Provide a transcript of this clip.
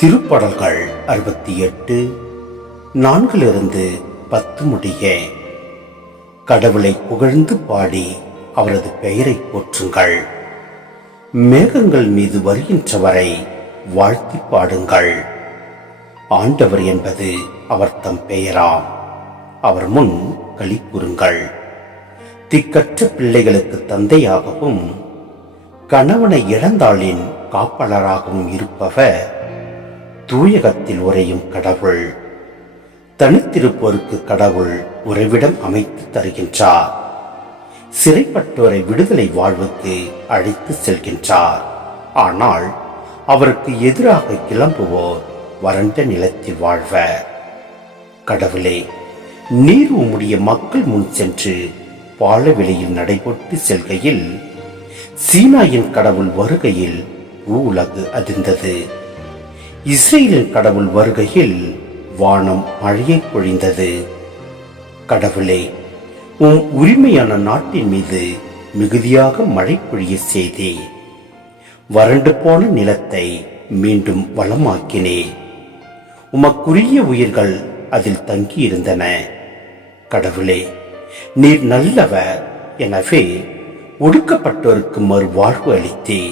திருப்பாடல்கள் 68 4-10 முடிய. கடவுளை புகழ்ந்து பாடி அவரது பெயரை போற்றுங்கள். மேகங்கள் மீது வருகின்றவரை வாழ்த்தி பாடுங்கள். ஆண்டவர் என்பது அவர் தம் பெயராம். அவர் முன் களி கூறுங்கள். திக்கற்ற பிள்ளைகளுக்கு தந்தையாகவும் கணவனை இழந்தாளின் காப்பாளராகவும் இருப்பவர் தூயகத்தில் உறையும் கடவுள். தனித்திருப்போருக்கு கடவுள் உறைவிடம் அமைத்து தருகின்றார். சிறைப்பட்டோரை விடுதலை வாழ்வுக்கு அழைத்து செல்கின்றார். ஆனால் அவருக்கு எதிராக கிளம்புவோர் வறண்ட நிலத்தில் வாழ்வர். கடவுளே, நீர் உம்முடைய மக்கள் முன் சென்று பாலவெளியில் நடைபோட்டு செல்கையில் சீனாயின் கடவுள் வருகையில் உலகு அதிர்ந்தது. இஸ்ரேலின் கடவுள் வருகையில் வானம் மழையை பொழிந்தது. கடவுளே, உம் உரிமையான நாட்டின் மீது மிகுதியாக மழை பொழிய செய்தே. வறண்டு போன நிலத்தை மீண்டும் வளமாக்கினே. உமக்குரிய உயிர்கள் அதில் தங்கியிருந்தன. கடவுளே, நீர் நல்லவர். எனவே ஒடுக்கப்பட்டோருக்கு மறுவாழ்வு அளித்தே.